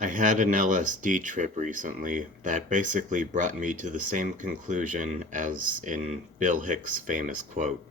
I had an LSD trip recently that basically brought me to the same conclusion as in Bill Hicks' famous quote,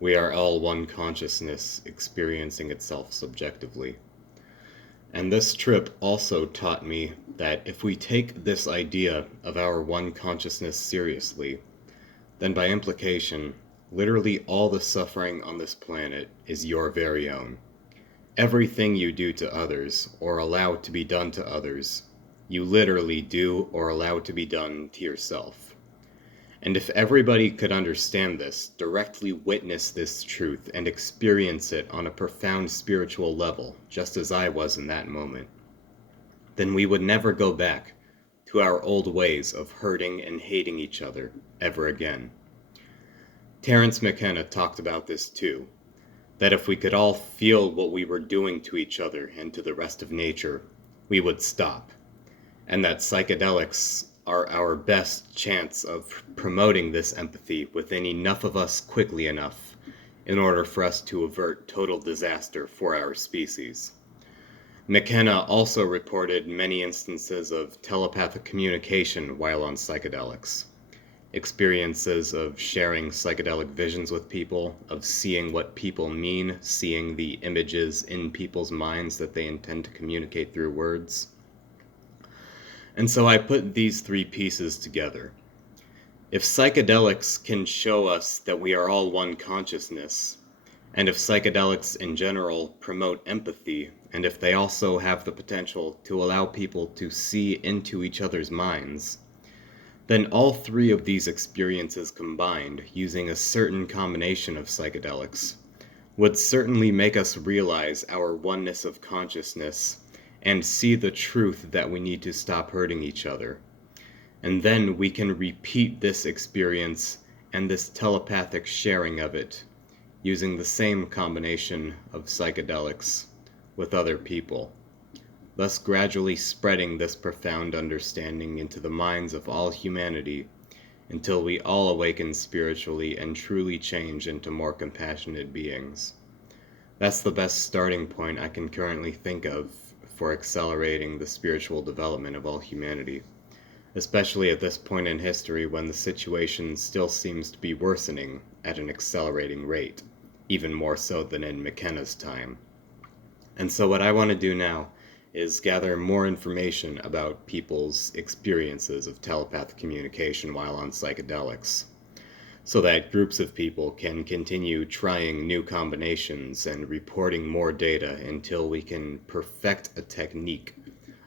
"We are all one consciousness experiencing itself subjectively." And this trip also taught me that if we take this idea of our one consciousness seriously, then by implication, literally all the suffering on this planet is your very own. Everything you do to others, or allow to be done to others, you literally do or allow to be done to yourself. And if everybody could understand this, directly witness this truth, and experience it on a profound spiritual level, just as I was in that moment, then we would never go back to our old ways of hurting and hating each other ever again. Terence McKenna talked about this too, that if we could all feel what we were doing to each other and to the rest of nature, we would stop, and that psychedelics are our best chance of promoting this empathy within enough of us quickly enough in order for us to avert total disaster for our species. McKenna also reported many instances of telepathic communication while on psychedelics. Experiences of sharing psychedelic visions with people, of seeing what people mean, seeing the images in people's minds that they intend to communicate through words. And so I put these three pieces together. If psychedelics can show us that we are all one consciousness, and if psychedelics in general promote empathy, and if they also have the potential to allow people to see into each other's minds, then all three of these experiences combined, using a certain combination of psychedelics, would certainly make us realize our oneness of consciousness and see the truth that we need to stop hurting each other. And then we can repeat this experience and this telepathic sharing of it, using the same combination of psychedelics with other people, thus gradually spreading this profound understanding into the minds of all humanity until we all awaken spiritually and truly change into more compassionate beings. That's the best starting point I can currently think of for accelerating the spiritual development of all humanity, especially at this point in history when the situation still seems to be worsening at an accelerating rate, even more so than in McKenna's time. And so what I want to do now is gather more information about people's experiences of telepathic communication while on psychedelics, so that groups of people can continue trying new combinations and reporting more data until we can perfect a technique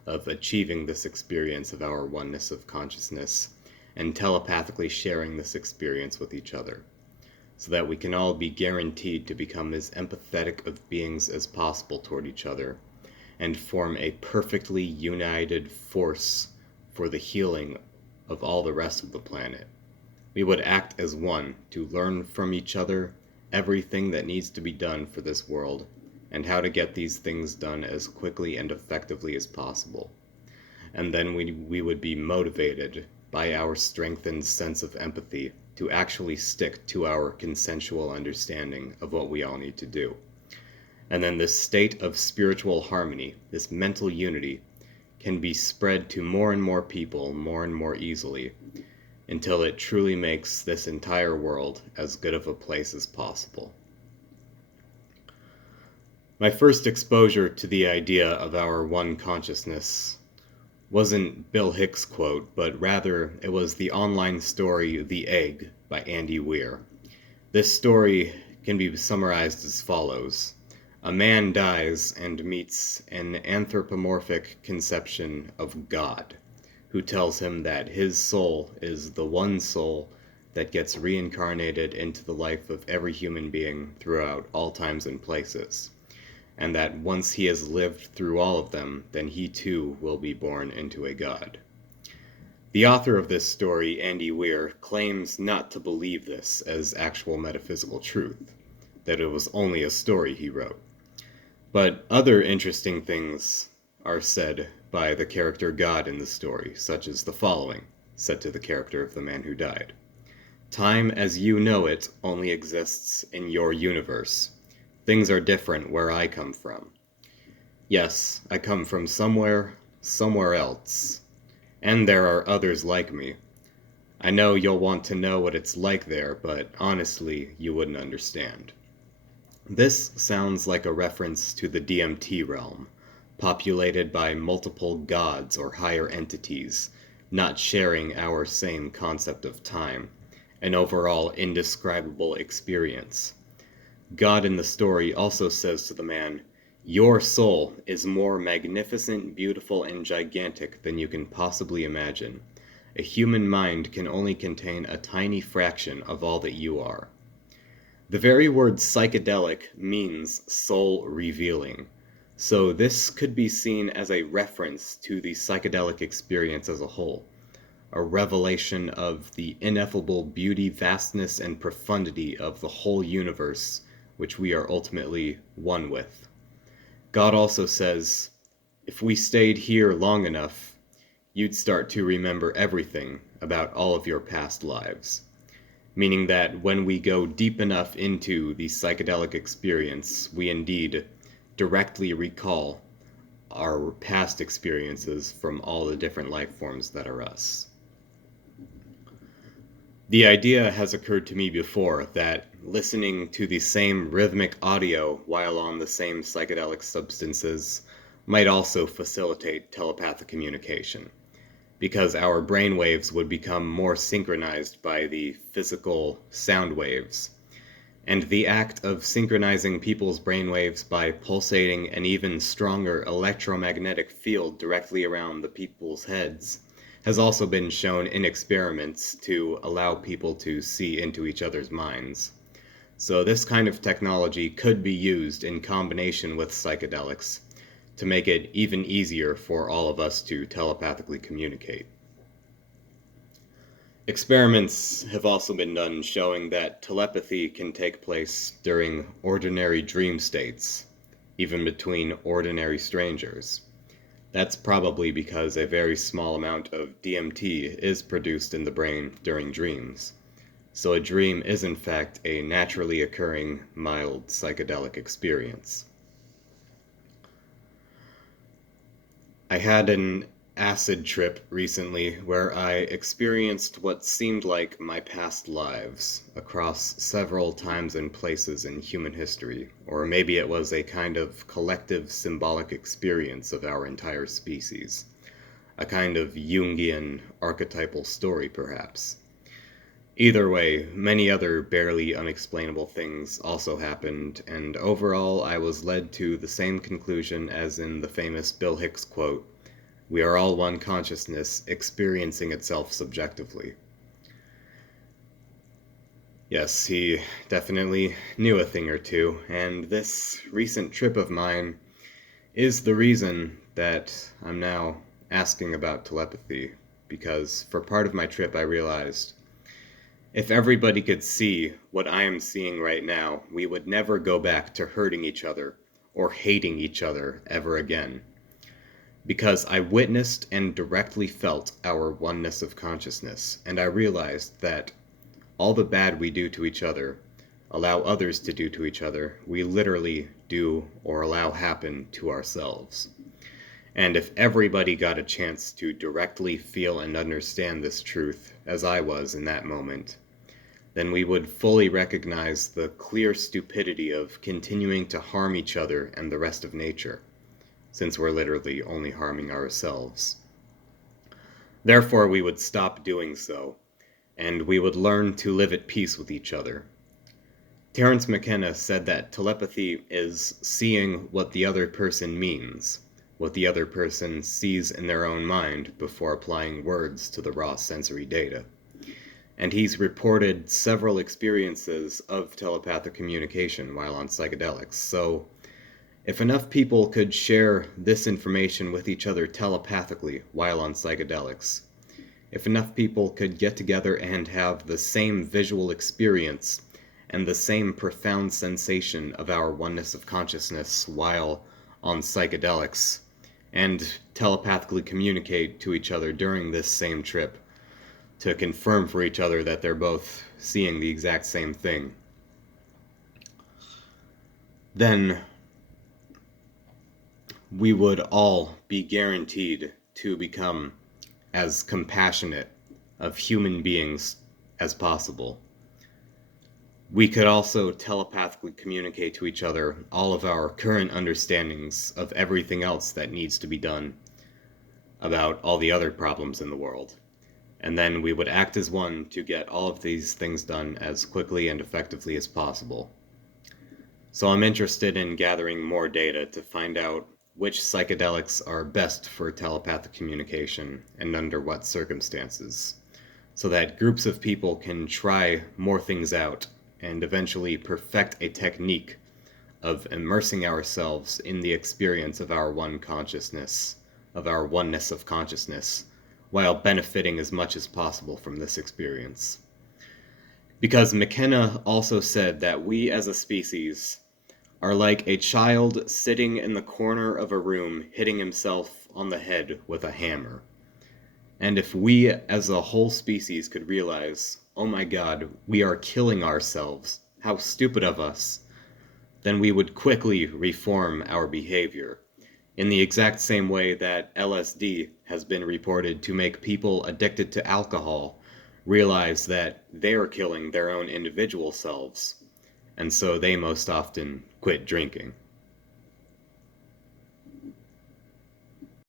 of achieving this experience of our oneness of consciousness and telepathically sharing this experience with each other, so that we can all be guaranteed to become as empathetic of beings as possible toward each other and form a perfectly united force for the healing of all the rest of the planet. We would act as one to learn from each other everything that needs to be done for this world and how to get these things done as quickly and effectively as possible. And then we would be motivated by our strengthened sense of empathy to actually stick to our consensual understanding of what we all need to do. And then this state of spiritual harmony, this mental unity, can be spread to more and more people more and more easily until it truly makes this entire world as good of a place as possible. My first exposure to the idea of our one consciousness wasn't Bill Hicks' quote, but rather it was the online story The Egg by Andy Weir. This story can be summarized as follows. A man dies and meets an anthropomorphic conception of God, who tells him that his soul is the one soul that gets reincarnated into the life of every human being throughout all times and places, and that once he has lived through all of them, then he too will be born into a god. The author of this story, Andy Weir, claims not to believe this as actual metaphysical truth, that it was only a story he wrote. But other interesting things are said by the character God in the story, such as the following, said to the character of the man who died. Time as you know it only exists in your universe. Things are different where I come from. Yes, I come from somewhere somewhere else. And there are others like me. I know you'll want to know what it's like there, but honestly, you wouldn't understand. This sounds like a reference to the DMT realm, populated by multiple gods or higher entities, not sharing our same concept of time, an overall indescribable experience. God in the story also says to the man, "Your soul is more magnificent, beautiful, and gigantic than you can possibly imagine. A human mind can only contain a tiny fraction of all that you are." The very word psychedelic means soul revealing, so this could be seen as a reference to the psychedelic experience as a whole, a revelation of the ineffable beauty, vastness, and profundity of the whole universe, which we are ultimately one with. God also says, if we stayed here long enough, you'd start to remember everything about all of your past lives. Meaning that when we go deep enough into the psychedelic experience, we indeed directly recall our past experiences from all the different life forms that are us. The idea has occurred to me before that listening to the same rhythmic audio while on the same psychedelic substances might also facilitate telepathic communication, because our brainwaves would become more synchronized by the physical sound waves. And the act of synchronizing people's brainwaves by pulsating an even stronger electromagnetic field directly around the people's heads has also been shown in experiments to allow people to see into each other's minds. So this kind of technology could be used in combination with psychedelics to make it even easier for all of us to telepathically communicate. Experiments have also been done showing that telepathy can take place during ordinary dream states, even between ordinary strangers. That's probably because a very small amount of DMT is produced in the brain during dreams. So a dream is in fact a naturally occurring, mild psychedelic experience. I had an acid trip recently where I experienced what seemed like my past lives across several times and places in human history, or maybe it was a kind of collective symbolic experience of our entire species, a kind of Jungian archetypal story perhaps. Either way, many other barely unexplainable things also happened, and overall I was led to the same conclusion as in the famous Bill Hicks quote, "We are all one consciousness experiencing itself subjectively." Yes, he definitely knew a thing or two, and this recent trip of mine is the reason that I'm now asking about telepathy, because for part of my trip I realized if everybody could see what I am seeing right now, we would never go back to hurting each other or hating each other ever again. Because I witnessed and directly felt our oneness of consciousness, and I realized that all the bad we do to each other, allow others to do to each other, we literally do or allow happen to ourselves. And if everybody got a chance to directly feel and understand this truth, as I was in that moment, then we would fully recognize the clear stupidity of continuing to harm each other and the rest of nature, since we're literally only harming ourselves. Therefore, we would stop doing so, and we would learn to live at peace with each other. Terence McKenna said that telepathy is seeing what the other person means, what the other person sees in their own mind before applying words to the raw sensory data. And he's reported several experiences of telepathic communication while on psychedelics. So, if enough people could share this information with each other telepathically while on psychedelics, if enough people could get together and have the same visual experience and the same profound sensation of our oneness of consciousness while on psychedelics, and telepathically communicate to each other during this same trip, to confirm for each other that they're both seeing the exact same thing, then we would all be guaranteed to become as compassionate of human beings as possible. We could also telepathically communicate to each other all of our current understandings of everything else that needs to be done about all the other problems in the world. And then we would act as one to get all of these things done as quickly and effectively as possible. So I'm interested in gathering more data to find out which psychedelics are best for telepathic communication and under what circumstances, so that groups of people can try more things out and eventually perfect a technique of immersing ourselves in the experience of our one consciousness, of our oneness of consciousness, while benefiting as much as possible from this experience. Because McKenna also said that we as a species are like a child sitting in the corner of a room hitting himself on the head with a hammer. And if we as a whole species could realize, oh my god, we are killing ourselves, how stupid of us, then we would quickly reform our behavior, in the exact same way that LSD has been reported to make people addicted to alcohol realize that they're killing their own individual selves, and so they most often quit drinking.